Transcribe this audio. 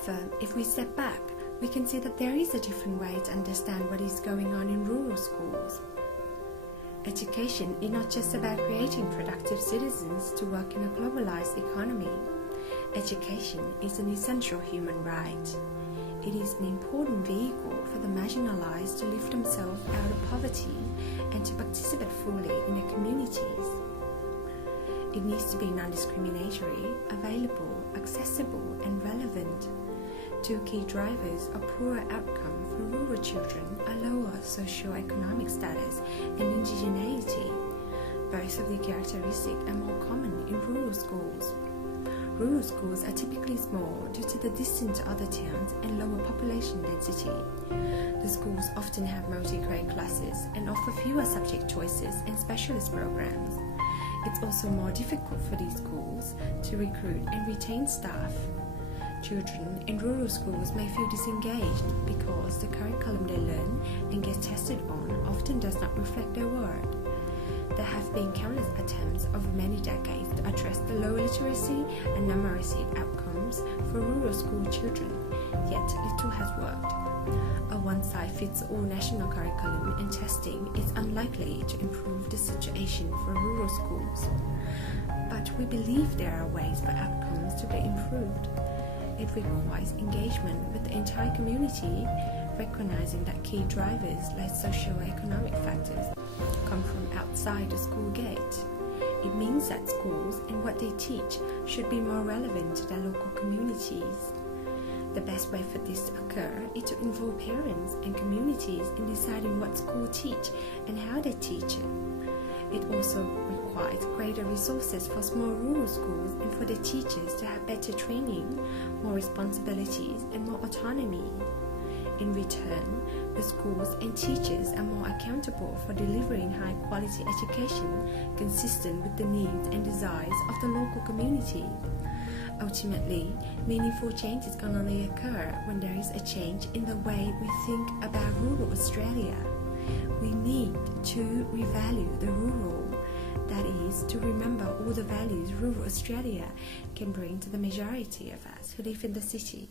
However, if we step back, we can see that there is a different way to understand what is going on in rural schools. Education is not just about creating productive citizens to work in a globalized economy. Education is an essential human right. It is an important vehicle for the marginalized to lift themselves out of poverty and to participate fully in their communities. It needs to be non-discriminatory, available, accessible, and relevant. Two key drivers of poorer outcome for rural children are lower socio-economic status and indigeneity. Both of the characteristics are more common in rural schools. Rural schools are typically small due to the distance to other towns and lower population density. The schools often have multi-grade classes and offer fewer subject choices and specialist programs. It's also more difficult for these schools to recruit and retain staff. Children in rural schools may feel disengaged because the curriculum they learn and get tested on often does not reflect their work. There have been countless attempts over many decades to address the low literacy and numeracy outcomes for rural school children, yet little has worked. A one-size-fits-all national curriculum and testing is unlikely to improve the situation for rural schools. But we believe there are ways for outcomes to be improved. It requires engagement with the entire community, recognizing that key drivers like socio-economic factors come from outside the school gate. It means that schools and what they teach should be more relevant to their local communities. The best way for this to occur is to involve parents and communities in deciding what schools teach and how they teach it. It also requires greater resources for small rural schools and for the teachers to have better training, more responsibilities, and more autonomy. In return, the schools and teachers are more accountable for delivering high-quality education consistent with the needs and desires of the local community. Ultimately, meaningful changes can only occur when there is a change in the way we think about rural Australia. We need to revalue the rural, that is, to remember all the values rural Australia can bring to the majority of us who live in the city.